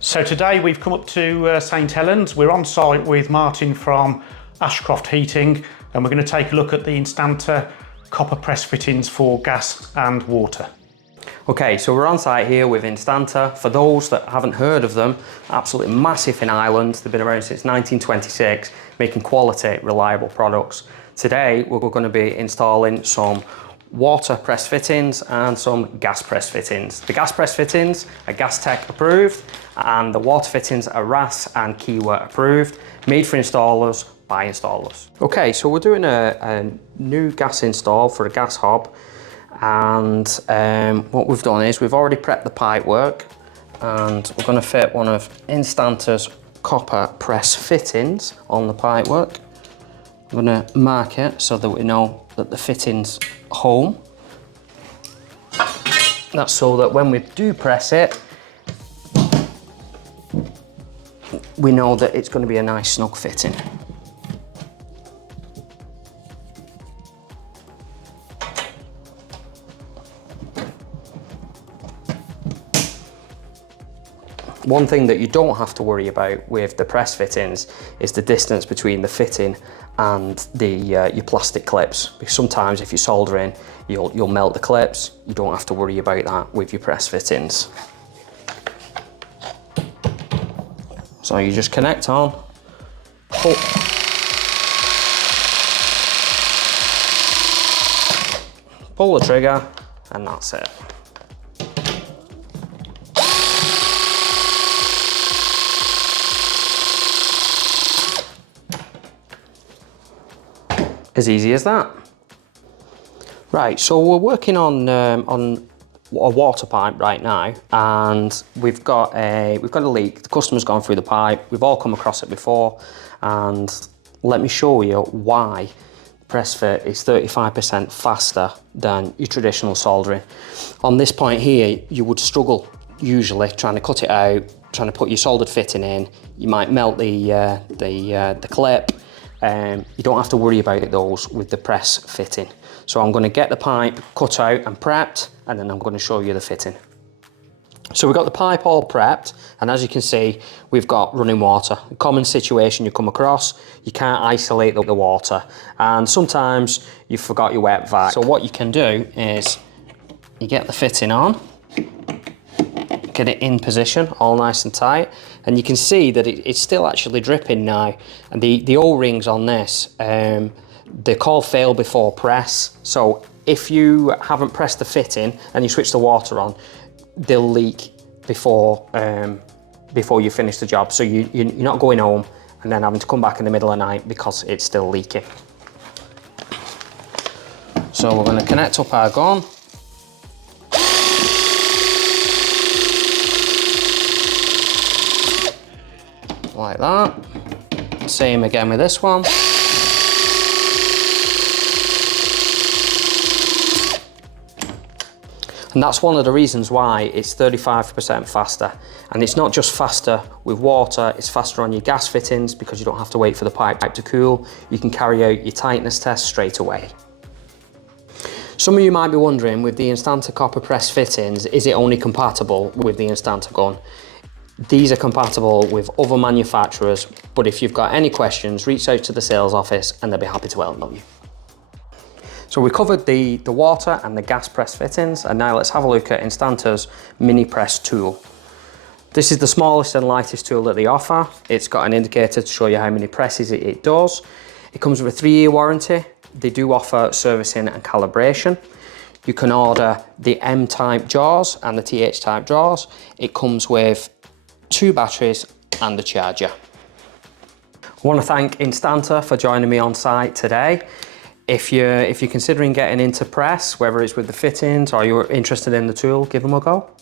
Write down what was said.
So today we've come up to St Helens. We're on site with Martin from Ashcroft Heating, and we're going to take a look at the Instantor copper press fittings for gas and water. Okay, so we're on site here with Instantor. For those that haven't heard of them, absolutely massive in Ireland. They've been around since 1926, making quality, reliable products. Today, we're going to be installing some water press fittings and some gas press fittings. The gas press fittings are Gas Tech approved, and the water fittings are RAS and Kiwa approved, made for installers by installers. Okay, so we're doing a new gas install for a gas hob, and what we've done is we've already prepped the pipe work, and we're going to fit one of Instantor's copper press fittings on the pipe work. I'm going to mark it so that we know that the fitting's home. That's so that when we do press it, we know that it's going to be a nice snug fitting. One thing that you don't have to worry about with the press fittings is the distance between the fitting and your plastic clips. Because sometimes if you're soldering, you'll melt the clips. You don't have to worry about that with your press fittings. So you just connect on, pull the trigger, and that's it. As easy as that. Right, so we're working on a water pipe right now, and we've got a leak. The customer's gone through the pipe. We've all come across it before, and let me show you why press fit is 35% faster than your traditional soldering. On this point here, you would struggle usually trying to cut it out, trying to put your soldered fitting in. You might melt the clip. You don't have to worry about those with the press fitting. So I'm going to get the pipe cut out and prepped, and then I'm going to show you the fitting. So we've got the pipe all prepped, and as you can see, we've got running water. A common situation you come across, you can't isolate the water, and sometimes you forgot your wet vac. So what you can do is you get the fitting on, get it in position, all nice and tight, and you can see that it's still actually dripping now. And the O-rings on this, they're called fail before press. So if you haven't pressed the fitting and you switch the water on, they'll leak before you finish the job. So you're not going home and then having to come back in the middle of the night because it's still leaking. So we're going to connect up our gun. Like that. Same again with this one. And that's one of the reasons why it's 35% faster. And it's not just faster with water, it's faster on your gas fittings because you don't have to wait for the pipe to cool. You can carry out your tightness test straight away. Some of you might be wondering, with the Instantor copper press fittings, is it only compatible with the Instantor gun? These are compatible with other manufacturers, but if you've got any questions, reach out to the sales office and they'll be happy to help you. So we covered the water and the gas press fittings, and now let's have a look at Instantor's mini press tool. This is the smallest and lightest tool that they offer. It's got an indicator to show you how many presses it does. It comes with a 3-year warranty. They do offer servicing and calibration. You can order the M-type jaws and the TH-type jaws. It comes with 2 batteries and a charger. I want to thank Instantor for joining me on site today. If you're considering getting into press, whether it's with the fittings or you're interested in the tool, give them a go.